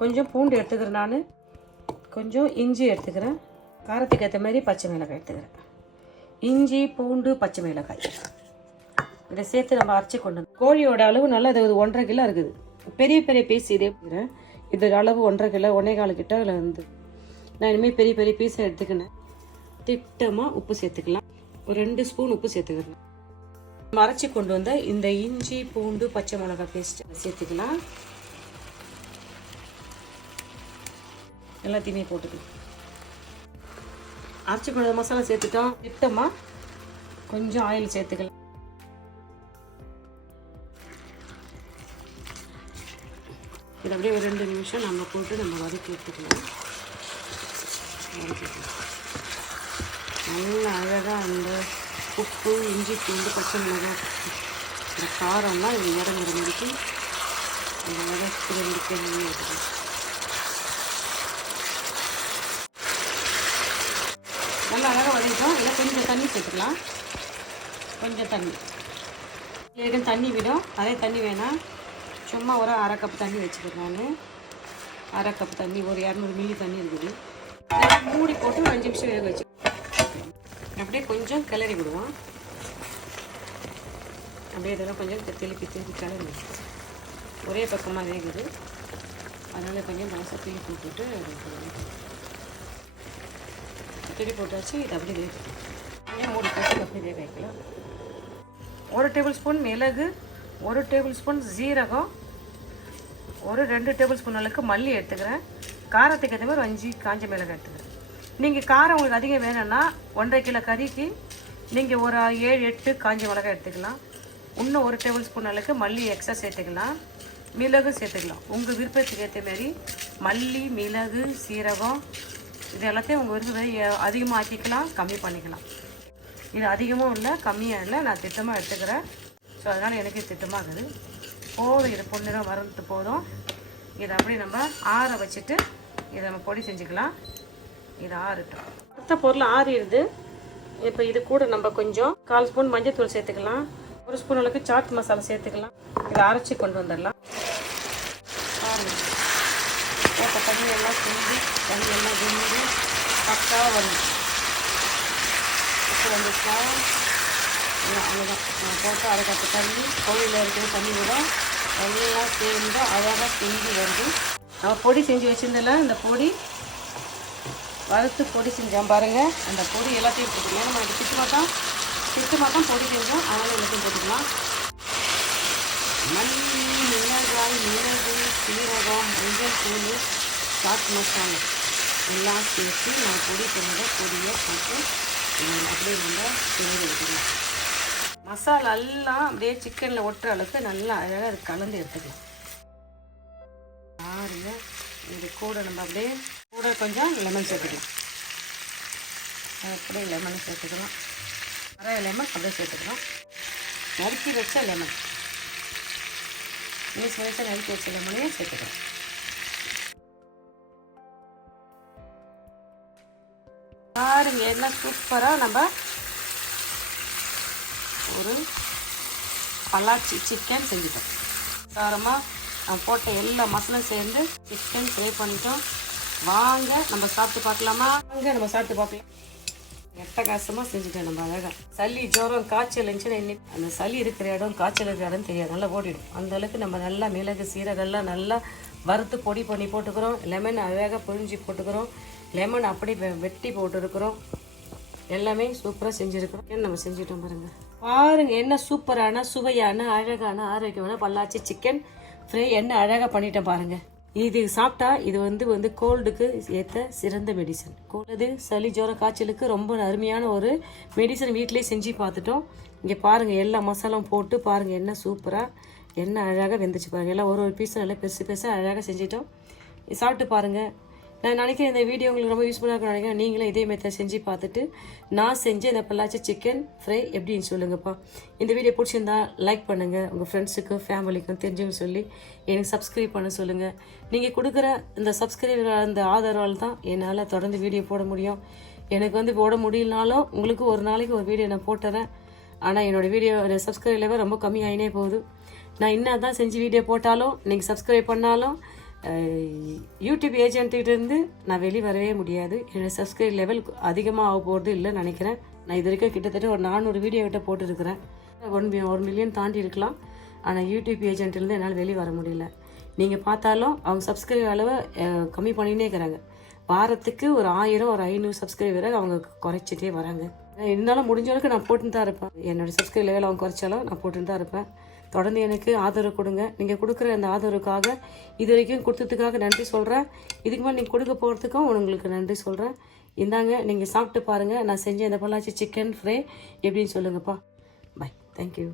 கொஞ்சம் பூண்டு எடுத்துக்கிறேன், நான் கொஞ்சம் இஞ்சி எடுத்துக்கிறேன், காரத்துக்கு ஏற்ற மாதிரி பச்சை மிளகாய் எடுத்துக்கிறேன். இஞ்சி பூண்டு பச்சை மிளகாய் இதை சேர்த்து நம்ம அரைச்சி கொண்டு வந்து கோழியோட அளவு நல்லா அது 1.5 கிலோ இருக்குது. பெரிய பெரிய பீஸ் இதே இது அளவு 1.5 கிலோ 1.25 கிட்ட அதில் வந்து நான் இனிமேல் பெரிய பெரிய பீஸை எடுத்துக்கினேன். திட்டமாக உப்பு சேர்த்துக்கலாம். ஒரு 2 ஸ்பூன் உப்பு சேர்த்துக்கலாம். நம்ம அரைச்சி கொண்டு வந்த இந்த இஞ்சி பூண்டு பச்சை மிளகாய் பேஸ்ட் சேர்த்துக்கலாம். எல்லாத்தையுமே போட்டுக்கலாம். அரைச்சி கொண்டு வந்த மசாலா சேர்த்துட்டோம். திட்டமாக கொஞ்சம் ஆயில் சேர்த்துக்கலாம். இது அப்படியே ஒரு 2 நிமிஷம் நம்ம போட்டு நம்ம வதக்கி எடுத்துக்கலாம். நல்லா அழகாக அந்த உப்பு இஞ்சி பூண்டு பச்சை மிளகாய் இந்த காரம்லாம் இது இறங்குற மாதிரிக்கு அந்த வதக்கி 2 கேள்வி எடுத்துக்கலாம். நல்லா அழகாக வதக்கிட்டோம். இல்லை கொஞ்சம் தண்ணி சேர்த்துக்கலாம். கொஞ்சம் தண்ணி விடும். அதே தண்ணி வேணாம், சும்மா ஒரு 1/2 கப் தண்ணி வச்சுக்கிறேன். நான் 1/2 கப் தண்ணி, ஒரு 200 மில்லி தண்ணி இருக்குது. மூடி போட்டு ஒரு 5 நிமிஷம் வேக வச்சு அப்படியே கொஞ்சம் கிளறி விடுவோம். அப்படியே இதெல்லாம் கொஞ்சம் திருப்பி கிளறி ஒரே பக்கமாக வேகுது. அதனால் கொஞ்சம் மாசம் தூக்கி போட்டுட்டு திருப்பி போட்டாச்சு. இது அப்படியே வேகுது. கொஞ்சம் மூடி போட்டு அப்படியே வேக வைக்கலாம். 1 டேபிள் ஸ்பூன் மிளகு, 1 டேபிள் ஸ்பூன் ஜீரகம், ஒரு 2 டேபிள் ஸ்பூன் அளவுக்கு மல்லி எடுத்துக்கிறேன். காரத்துக்கு ஏற்ற மாதிரி 5 காஞ்ச மிளகாய் எடுத்துக்கிறேன். நீங்கள் காரம் உங்களுக்கு அதிகம் வேணும்னா 1.5 கிலோ கறிக்கு நீங்கள் ஒரு 7-8 காஞ்ச மிளகாய் எடுத்துக்கலாம். இன்னும் 1 டேபிள் ஸ்பூன் அளவுக்கு மல்லி எக்ஸ்ட்ரா சேர்த்துக்கலாம். மிளகு சேர்த்துக்கலாம். உங்கள் விருப்பத்துக்கு ஏற்ற மாதிரி மல்லி, மிளகு, சீரகம் இது எல்லாத்தையும் உங்கள் விருப்பத்தை அதிகமாக ஆக்கிக்கலாம், கம்மி பண்ணிக்கலாம். இது அதிகமும் இல்லை கம்மியாக இல்லை, நான் திட்டமாக எடுத்துக்கிறேன். ஸோ அதனால் எனக்கு திட்டமாக இருக்குது. போதும், இது பொன்னிறம் வரது போதும். இதை அப்படியே நம்ம ஆற வச்சுட்டு இதை நம்ம பொடி செஞ்சுக்கலாம். இது ஆறட்டும். மற்ற பொருள் ஆறிடுது. இப்போ இது கூட நம்ம கொஞ்சம் 1/4 ஸ்பூன் மஞ்சள் தூள் சேர்த்துக்கலாம். 1 ஸ்பூன் அளவுக்கு சாட் மசாலா சேர்த்துக்கலாம். இதை அரைச்சி கொண்டு வந்துடலாம். போட்ட தண்ணி எல்லாம் செஞ்சு தண்ணி எல்லாம் வெந்து பக்காவாக வந்து இப்போ வந்துச்சா அவ்வளோதான். நான் போட்டு 1/2 கப்பு தண்ணி, கோழியில் இருக்கிற தண்ணி விட எல்லாம் சேர்ந்து அழகாக செஞ்சு வருது. நம்ம பொடி செஞ்சு வச்சுருந்தல இந்த பொடி வறுத்து பொடி செஞ்சோம் பாருங்கள். அந்த பொடி எல்லாத்தையும் போட்டுக்கலாம். நம்ம அது திட்டமாக தான் பொடி செஞ்சோம், அதனால் எல்லாத்தையும் போட்டுக்கலாம். மல்லி, மிளகாய், மிளகு, சீரகம், மஞ்சள் தூள், சாட் மசாலா எல்லாம் சேர்த்து நான் பொடி பண்ணதை பொடியை போட்டு அப்படியே நம்ம செஞ்சு வைக்கலாம். மசாலா எல்லாம் அப்படியே சிக்கனில் ஒட்டுற அளவுக்கு நல்லா அழகாக அது கலந்து எடுத்துக்கலாம். பாருங்க, இது கூட நம்ம அப்படியே கூட கொஞ்சம் லெமன் சேர்த்துக்கலாம். அப்படியே லெமன் சேர்த்துக்கலாம். அரை லெமன் அப்படியே சேர்த்துக்கலாம். நறுக்கி வச்ச லெமன், வயசாக நறுக்கி வச்ச லெமனையும் சேர்த்துக்கலாம். பாருங்க எல்லாம் சூப்பராக நம்ம ஒரு பல்லாச்சி சிக்கன் செஞ்சுட்டோம். காரமாக போட்ட எல்லா மசாலும் சேர்ந்து சிக்கன் ஃப்ரை பண்ணிட்டோம். வாங்க நம்ம சாப்பிட்டு பார்க்கலாமா? வாங்க நம்ம சாப்பிட்டு பார்க்கலாம். எட்டகாசமாக செஞ்சுட்டேன். நம்ம அழகாக சளி, ஜுரம், காய்ச்சல் இருந்துச்சுன்னா அந்த சளி இருக்கிற இடம், காய்ச்சல் இருக்கிற இடம் தெரியாது, நல்லா ஓடிடும். அந்தளவுக்கு நம்ம நல்லா மிளகு, சீரகெல்லாம் நல்லா வறுத்து பொடி பண்ணி போட்டுக்கிறோம். லெமன் அழகாக புழிஞ்சி போட்டுக்கிறோம். லெமன் அப்படி வெட்டி போட்டுருக்குறோம். எல்லாமே சூப்பராக செஞ்சுருக்கிறோம். நம்ம செஞ்சுட்டோம் பாருங்கள். பாருங்கள் என்ன சூப்பரான சுவையான அழகான ஆரோக்கியமான பல்லாச்சி சிக்கன் ஃப்ரை என்ன அழகாக பண்ணிட்டேன் பாருங்கள். இது சாப்பிட்டா இது வந்து கோல்டுக்கு ஏற்ற சிறந்த மெடிசன். கோல்டு, சளி, ஜுரம், காய்ச்சலுக்கு ரொம்ப அருமையான ஒரு மெடிசன் வீட்டிலே செஞ்சு பார்த்துட்டோம். இங்கே பாருங்கள் எல்லா மசாலாவும் போட்டு பாருங்கள் என்ன சூப்பராக என்ன அழகாக வெந்துச்சு பாருங்கள். எல்லாம் ஒரு பீஸும் நல்லா பெருசாக அழகாக செஞ்சிட்டோம். சாப்பிட்டு பாருங்கள். நான் நினைக்கிறேன் இந்த வீடியோ உங்களுக்கு ரொம்ப யூஸ்ஃபுல்லாக இருக்குன்னு நினைக்கிறேன். நீங்களும் இதே மெத்தட் செஞ்சு பார்த்துட்டு நான் செஞ்ச இந்த பல்லாச்சி சிக்கன் ஃப்ரை எப்படின்னு சொல்லுங்கப்பா. இந்த வீடியோ பிடிச்சிருந்தா லைக் பண்ணுங்கள். உங்கள் ஃப்ரெண்ட்ஸுக்கும் ஃபேமிலிக்கும் தெரிஞ்சவங்க சொல்லி எனக்கு சப்ஸ்கிரைப் பண்ண சொல்லுங்கள். நீங்கள் கொடுக்குற இந்த சப்ஸ்கிரைபர் அந்த ஆதரவால் தான் என்னால் தொடர்ந்து வீடியோ போட முடியும். எனக்கு போட முடியலனாலும் உங்களுக்கு ஒரு நாளைக்கு ஒரு வீடியோ நான் போட்டுறேன். ஆனால் என்னோடய வீடியோ சப்ஸ்கிரைப் லெவல் ரொம்ப கம்மியாகினே போகுது. நான் இன்னும் தான் செஞ்சு வீடியோ போட்டாலும் நீங்கள் சப்ஸ்கிரைப் பண்ணாலும் யூடியூப் ஏஜென்ட்டிகிட்டேருந்து நான் வெளியே வரவே முடியாது. என்னோடய சப்ஸ்கிரைப் லெவல் அதிகமாக ஆக போகிறது இல்லைன்னு நினைக்கிறேன். நான் இது வரைக்கும் கிட்டத்தட்ட ஒரு 400 வீடியோ கிட்ட போட்டுருக்கிறேன். 1 மில்லியன் தாண்டி இருக்கலாம். ஆனால் யூடியூப் ஏஜென்ட்லேருந்து என்னால் வெளியே வர முடியல. நீங்கள் பார்த்தாலும் அவங்க சப்ஸ்கிரைப் அளவை கம்மி பண்ணினே இருக்கிறாங்க. வாரத்துக்கு ஒரு 1000 ஒரு 500 சப்ஸ்கிரைபரை அவங்க குறைச்சிட்டே வராங்க. இருந்தாலும் முடிஞ்ச அளவுக்கு நான் போட்டுன்னு தான் இருப்பேன். என்னோடய சப்ஸ்கிரைப் லெவல் அவங்க குறைச்சாலும் நான் போட்டுன்னு தான் இருப்பேன். தொடர்ந்து எனக்கு ஆதரவு கொடுங்க. நீங்கள் கொடுக்குற அந்த ஆதரவுக்காக இது வரைக்கும் கொடுத்ததுக்காக நன்றி சொல்கிறேன். இதுக்கு மேலே நீங்கள் கொடுக்க போகிறதுக்கும் உங்களுக்கு நன்றி சொல்கிறேன். இந்தாங்க, நீங்கள் சாப்பிட்டு பாருங்கள். நான் செஞ்ச இந்த பொள்ளாச்சி சிக்கன் ஃப்ரை எப்படின்னு சொல்லுங்கப்பா. பை. தேங்க்யூ.